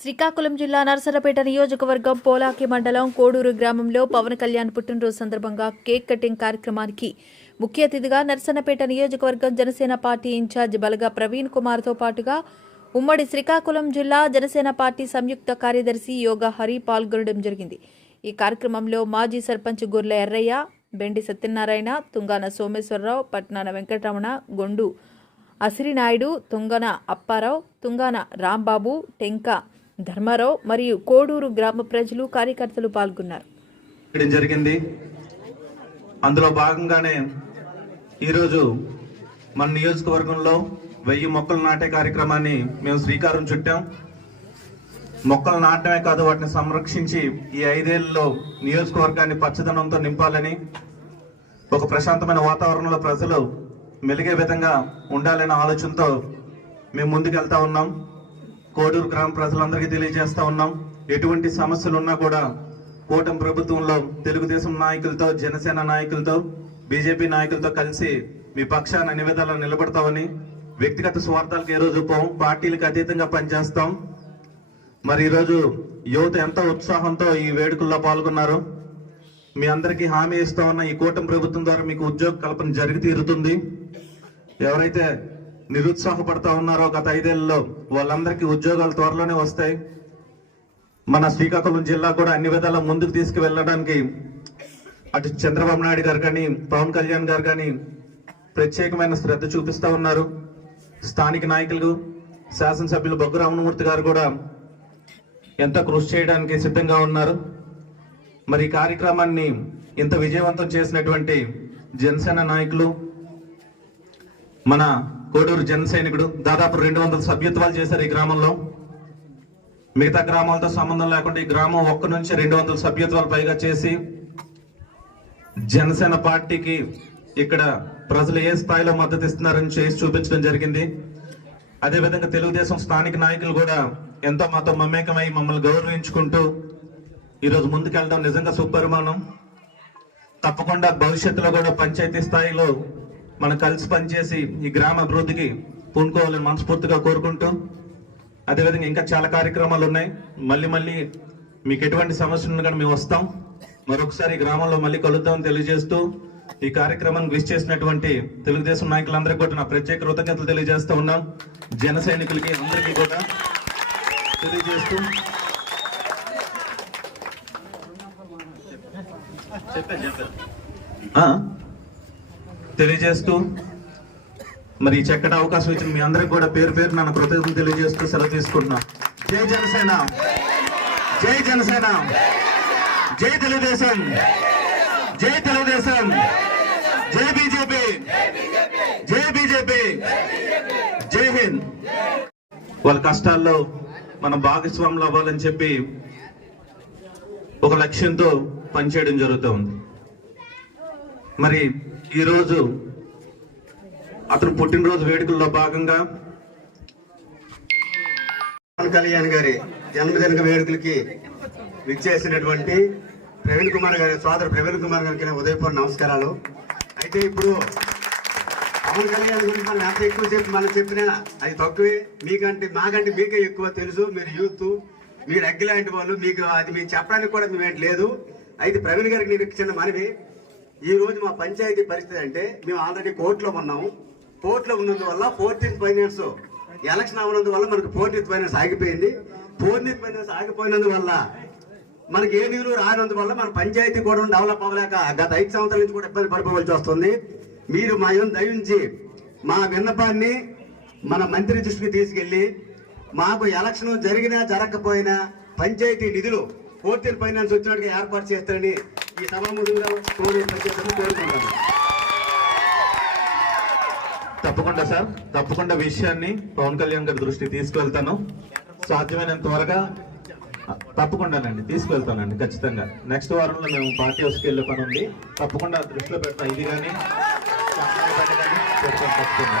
శ్రీకాకుళం జిల్లా నరసరపేట నియోజకవర్గం పోలాకి మండలం కోడూరు గ్రామంలో పవన్ కళ్యాణ్ పుట్టినరోజు సందర్భంగా కేక్ కటింగ్ కార్యక్రమానికి ముఖ్య అతిథిగా నరసన్నపేట నియోజకవర్గం జనసేన పార్టీ ఇన్ఛార్జ్ బలగా ప్రవీణ్ కుమార్తో పాటుగా ఉమ్మడి శ్రీకాకుళం జిల్లా జనసేన పార్టీ సంయుక్త కార్యదర్శి యోగా హరి పాల్గొనడం జరిగింది. ఈ కార్యక్రమంలో మాజీ సర్పంచ్ గుర్ల ఎర్రయ్య బెండి సత్యనారాయణ తుంగాన సోమేశ్వరరావు పట్నాన వెంకటరమణ గొండు అసిరినాయుడు తుంగన అప్పారావు తుంగాన రాంబాబు టెంక ధర్మారావు మరియు కోడూరు గ్రామ ప్రజలు కార్యకర్తలు పాల్గొన్నారు. జరిగింది. అందులో భాగంగానే ఈరోజు మన నియోజకవర్గంలో వెయ్యి మొక్కలు నాటే కార్యక్రమాన్ని మేము శ్రీకారం చుట్టాం. మొక్కలు నాటమే కాదు వాటిని సంరక్షించి ఈ ఐదేళ్ళలో నియోజకవర్గాన్ని పచ్చదనంతో నింపాలని ఒక ప్రశాంతమైన వాతావరణంలో ప్రజలు మెలిగే విధంగా ఉండాలనే ఆలోచనతో మేము ముందుకెళ్తా ఉన్నాం. కోడూరు గ్రామ ప్రజలందరికీ తెలియజేస్తా ఉన్నాం. ఎటువంటి సమస్యలు ఉన్నా కూడా కూటమి ప్రభుత్వంలో తెలుగుదేశం నాయకులతో జనసేన నాయకులతో బీజేపీ నాయకులతో కలిసి మీ పక్షాన్ని అన్ని విధాలా నిలబడతామని వ్యక్తిగత స్వార్థాలకు ఏ రోజు పోం పార్టీలకు అతీతంగా పనిచేస్తాం. మరి ఈరోజు యువత ఎంతో ఉత్సాహంతో ఈ వేడుకల్లో పాల్గొన్నారు మీ అందరికీ హామీ ఇస్తా ఉన్న ఈ కూటమి ప్రభుత్వం ద్వారా మీకు ఉద్యోగ కల్పన జరిగి తీరుతుంది. ఎవరైతే నిరుత్సాహపడతా ఉన్నారో గత ఐదేళ్ళలో వాళ్ళందరికీ ఉద్యోగాలు త్వరలోనే వస్తాయి. మన శ్రీకాకుళం జిల్లా కూడా అన్ని విధాల ముందుకు తీసుకువెళ్ళడానికి అటు చంద్రబాబు నాయుడు గారు కానీ పవన్ కళ్యాణ్ గారు కానీ ప్రత్యేకమైన శ్రద్ధ చూపిస్తా ఉన్నారు. స్థానిక నాయకులు శాసనసభ్యులు బొగ్గు రామమూర్తి గారు కూడా ఎంతో కృషి చేయడానికి సిద్ధంగా ఉన్నారు. మరి ఈ కార్యక్రమాన్ని ఇంత విజయవంతం చేసినటువంటి జనసేన నాయకులు మన కోడూరు జన సైనికుడు దాదాపు రెండు వందల సభ్యత్వాలు చేశారు ఈ గ్రామంలో. మిగతా గ్రామాలతో సంబంధం లేకుండా ఈ గ్రామం ఒక్క నుంచి రెండు వందల సభ్యత్వాలు పైగా చేసి జనసేన పార్టీకి ఇక్కడ ప్రజలు ఏ స్థాయిలో మద్దతు ఇస్తున్నారని చేసి చూపించడం జరిగింది. అదేవిధంగా తెలుగుదేశం స్థానిక నాయకులు కూడా ఎంతో మాతో మమేకమై మమ్మల్ని గౌరవించుకుంటూ ఈరోజు ముందుకెళ్ళడం నిజంగా సుపరిమాణం తప్పకుండా భవిష్యత్తులో కూడా పంచాయతీ స్థాయిలో మనం కలిసి పనిచేసి ఈ గ్రామ అభివృద్ధికి పూనుకోవాలని మనస్ఫూర్తిగా కోరుకుంటూ అదేవిధంగా ఇంకా చాలా కార్యక్రమాలు ఉన్నాయి. మళ్ళీ మళ్ళీ మీకు ఎటువంటి సమస్యలు ఉన్నా కానీ మేము వస్తాం. మరొకసారి ఈ గ్రామంలో మళ్ళీ కలుద్దామని తెలియజేస్తూ ఈ కార్యక్రమాన్ని విష్ చేసినటువంటి తెలుగుదేశం నాయకులందరికీ కూడా నా ప్రత్యేక కృతజ్ఞతలు తెలియజేస్తూ ఉన్నాం. జన సైనికులకి అందరికీ కూడా తెలియజేస్తూ. చెప్పాను చెప్పాను తెలియజేస్తూ మరి ఈ చక్కటి అవకాశం ఇచ్చిన మీ అందరికి కూడా పేరు పేరు నన్ను కృతజ్ఞతలు తెలియజేస్తూ సెలవు తీసుకుంటున్నా. జై జనసేన! జై జనసేన! జై తెలుగుదేశం! జై తెలుగుదేశం! జై బీజేపీ! జై బీజేపీ! జై హింద్! వాళ్ళ కష్టాల్లో మనం భాగస్వాములు అవ్వాలని చెప్పి ఒక లక్ష్యంతో పనిచేయడం జరుగుతూ ఉంది. మరి ఈరోజు అతను పుట్టినరోజు వేడుకల్లో భాగంగా పవన్ కళ్యాణ్ గారి జన్మదిన వేడుకలకి విచ్చేసినటువంటి ప్రవీణ్ కుమార్ గారి సోదరు ప్రవీణ్ కుమార్ గారికి ఉదయపూర్ నమస్కారాలు. అయితే ఇప్పుడు పవన్ కళ్యాణ్ గురించి మనం ఎంత ఎక్కువ చెప్పి మనం చెప్పినా అది తక్కువే. మీకంటే మాకంటే మీకే ఎక్కువ తెలుసు. మీరు యూత్ మీరు అగ్గిలాంటి వాళ్ళు. మీకు అది మేము చెప్పడానికి కూడా మేము లేదు. అయితే ప్రవీణ్ గారికి నేను చిన్న మనవి ఈ రోజు మా పంచాయతీ పరిస్థితి అంటే మేము ఆల్రెడీ కోర్టులో ఉన్నాము. కోర్టులో ఉన్నందువల్ల ఫోర్టీన్త్ ఫైనాన్స్ ఎలక్షన్ అవనందువల్ల మనకు ఫోర్టీన్త్ ఫైనాన్స్ ఆగిపోయింది. ఫోర్టీన్త్ ఫైనాన్స్ ఆగిపోయినందువల్ల మనకి ఏ నిధులు రానందువల్ల మన పంచాయతీ కూడా డెవలప్ అవ్వలేక గత ఐదు సంవత్సరాల నుంచి కూడా ఇబ్బంది పడిపోవలసి వస్తుంది. మీరు మా ఏం దయించి మా విన్నపాన్ని మన మంత్రి దృష్టికి తీసుకెళ్ళి మాకు ఎలక్షన్ జరిగినా జరగకపోయినా పంచాయతీ నిధులు ఫోర్టీన్ ఫైనాన్స్ వచ్చినట్టుగా ఏర్పాటు చేస్తారని ఈ సభాముఖంగా కోరి కోరుకుంటాను తప్పకుండా సార్ తప్పకుండా విషయాన్ని పవన్ కళ్యాణ్ గారి దృష్టికి తీసుకువెళ్తాను సాధ్యమైనంత త్వరగా తప్పకుండానండి తీసుకువెళ్తానండి ఖచ్చితంగా. నెక్స్ట్ వారంలో మేము పార్టీ హౌస్కి వెళ్ళే పని ఉంది. తప్పకుండా దృష్టిలో పెడతాం ఇది కానీ తప్పకుండా.